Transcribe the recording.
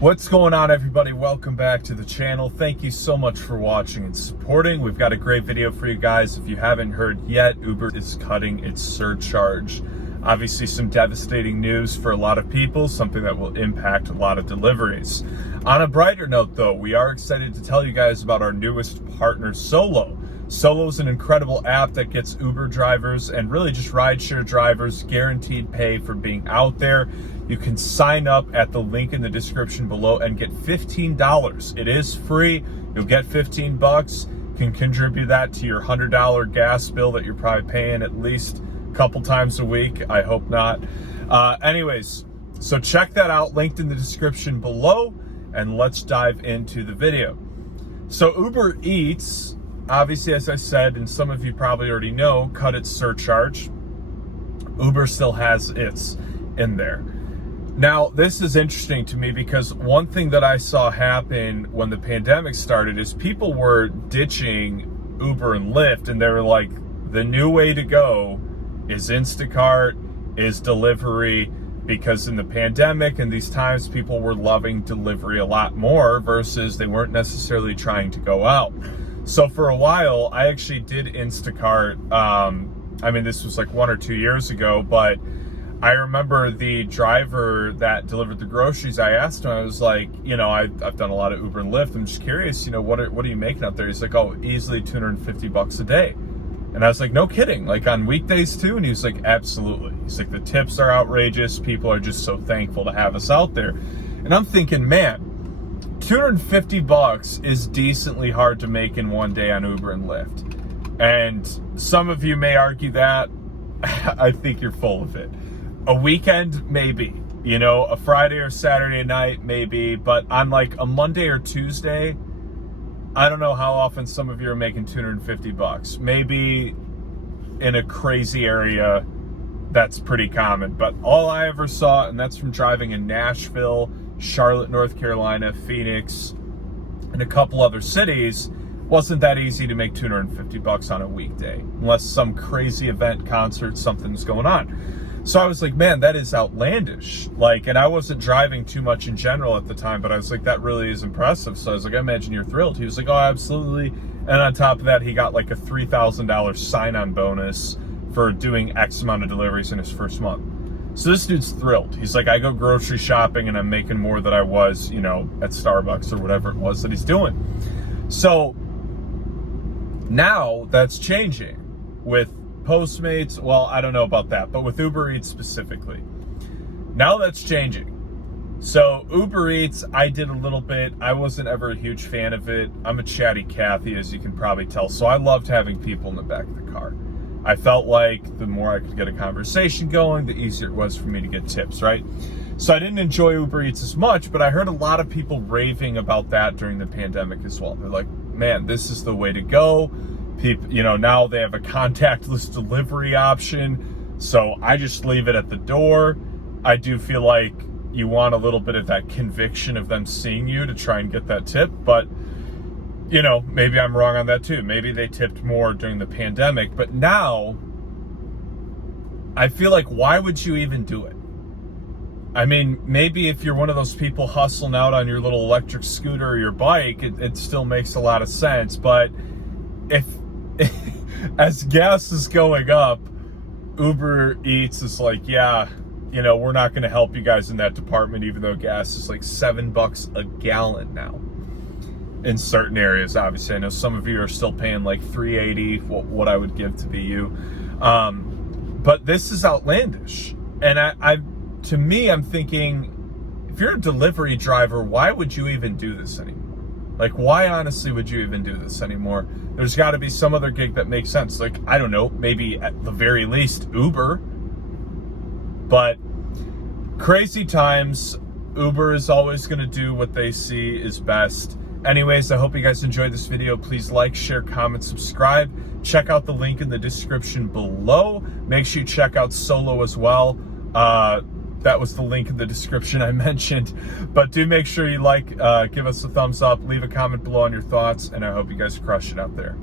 What's going on, everybody? Welcome back to the channel. Thank you so much for watching and supporting. We've got a great video for you guys. If you haven't heard yet, Uber is cutting its surcharge. Obviously some devastating news for a lot of people, something that will impact a lot of deliveries. On a brighter note though, we are excited to tell you guys about our newest partner, Solo. Solo is an incredible app that gets Uber drivers and really just rideshare drivers guaranteed pay for being out there. You can sign up at the link in the description below and get $15. It is free. You'll get 15 bucks. Can contribute that to your $100 gas bill that you're probably paying at least a couple times a week. I hope not. Anyways, so check that out, linked in the description below, and let's dive into the video. So Uber Eats, obviously, as I said, and some of you probably already know, cut its surcharge. Uber still has its in there. Now, this is interesting to me because one thing that I saw happen when the pandemic started is people were ditching Uber and Lyft, and they were like, the new way to go is Instacart, is delivery, because in the pandemic and these times, people were loving delivery a lot more versus they weren't necessarily trying to go out. So for a while, I actually did Instacart. I mean, this was like 1 or 2 years ago, but I remember the driver that delivered the groceries, I asked him, I was like, you know, I've done a lot of Uber and Lyft. I'm just curious, you know, what are you making out there? He's like, oh, easily 250 bucks a day. And I was like, no kidding, like on weekdays too? And he was like, absolutely. He's like, the tips are outrageous. People are just so thankful to have us out there. And I'm thinking, man, 250 bucks is decently hard to make in one day on Uber and Lyft. And some of you may argue that. I think you're full of it. A weekend, maybe, you know, a Friday or Saturday night, maybe, but on like a Monday or Tuesday, I don't know how often some of you are making 250 bucks. Maybe in a crazy area, that's pretty common, but all I ever saw, and that's from driving in Nashville, Charlotte, North Carolina, Phoenix, and a couple other cities, wasn't that easy to make 250 bucks on a weekday, unless some crazy event, concert, something's going on. So I was like, man, that is outlandish. Like, and I wasn't driving too much in general at the time, but I was like, that really is impressive. So I was like, I imagine you're thrilled. He was like, oh, absolutely. And on top of that, he got like a $3,000 sign-on bonus for doing X amount of deliveries in his first month. So this dude's thrilled. He's like, I go grocery shopping and I'm making more than I was, you know, at Starbucks or whatever it was that he's doing. So now that's changing with Postmates. Well, I don't know about that, but with Uber Eats specifically, now that's changing. So Uber Eats, I did a little bit. I wasn't ever a huge fan of it. I'm a chatty Cathy, as you can probably tell. So I loved having people in the back of the car. I felt like the more I could get a conversation going, the easier it was for me to get tips, right? So I didn't enjoy Uber Eats as much, but I heard a lot of people raving about that during the pandemic as well. They're like, man, this is the way to go. People, you know, now they have a contactless delivery option, so I just leave it at the door. I do feel like you want a little bit of that conviction of them seeing you to try and get that tip, but you know, maybe I'm wrong on that too. Maybe they tipped more during the pandemic, but now I feel like, why would you even do it? I mean, maybe if you're one of those people hustling out on your little electric scooter or your bike, it still makes a lot of sense, but if as gas is going up, Uber Eats is like, yeah, you know, we're not going to help you guys in that department, even though gas is like $7 a gallon now in certain areas. Obviously, I know some of you are still paying like $3.80, what I would give to be you. But this is outlandish. And to me, I'm thinking, if you're a delivery driver, why would you even do this anymore? Like, why honestly would you even do this anymore? There's got to be some other gig that makes sense. Like, I don't know, maybe at the very least Uber. But crazy times. Uber is always going to do what they see is best. Anyways, I hope you guys enjoyed this video. Please like, share, comment, subscribe. Check out the link in the description below. Make sure you check out Solo as well. That was the link in the description I mentioned. But do make sure you like, give us a thumbs up, leave a comment below on your thoughts, and I hope you guys crush it out there.